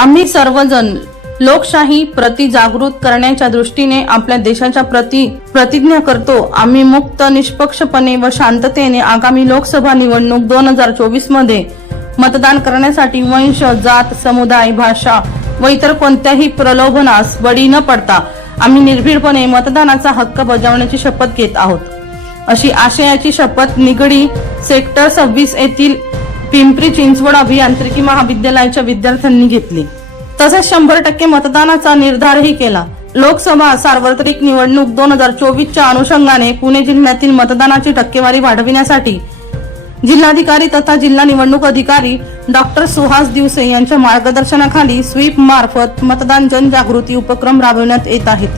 आम्ही सर्वजण लोकशाही प्रति जागृत करण्याच्या दृष्टीने आपल्या देशाच्या प्रति प्रतिज्ञा करतो. आम्ही मुक्त निष्पक्षपणे व शांततेने आगामी लोकसभा निवडणूक दोन हजार चोवीसमध्ये मतदान करण्यासाठी वंश जात समुदाय भाषा व इतर कोणत्याही प्रलोभनास बळी न पडता आम्ही निर्भीडपणे मतदानाचा हक्क बजावण्याची शपथ घेत आहोत. अशी आशयाची शपथ निगडी सेक्टर सव्वीस येथील पिंपरी चिंचवड अभियांत्रिकी महाविद्यालयाच्या विद्यार्थ्यांनी घेतली. तसेच शंभर टक्के मतदानाचा निर्धारही केला. लोकसभा सार्वत्रिक निवडणूक दोन हजार चोवीसच्या अनुषंगाने पुणे जिल्ह्यातील मतदानाची टक्केवारी वाढविण्यासाठी जिल्हाधिकारी तथा जिल्हा निवडणूक अधिकारी डॉक्टर सुहास दिवसे यांच्या मार्गदर्शनाखाली स्वीप मार्फत मतदान जनजागृती उपक्रम राबविण्यात येत आहेत.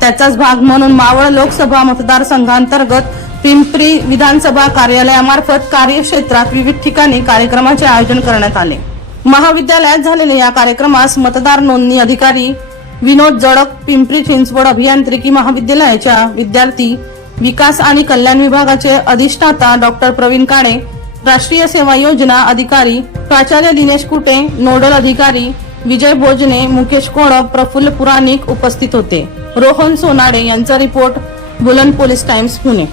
त्याचाच भाग म्हणून मावळ लोकसभा मतदारसंघांतर्गत पिंपरी विधानसभा कार्यालयामार्फत कार्यक्षेत्रात विविध ठिकाणी कार्यक्रमाचे आयोजन करण्यात आले. महाविद्यालयात झालेल्या या कार्यक्रमास मतदार नोंदणी अधिकारी विनोद जडक पिंपरी चिंचवड अभियांत्रिकी महाविद्यालयाच्या विद्यार्थी विकास आणि कल्याण विभागाचे अधिष्ठाता डॉक्टर प्रवीण काणे राष्ट्रीय सेवा योजना अधिकारी प्राचार्य दिनेश कुटे नोडल अधिकारी विजय भोजने मुकेश कोणप प्रफुल्ल पुराणिक उपस्थित होते. रोहन सोनाडे यांचा रिपोर्ट बुलंद पोलीस टाइम्स पुणे.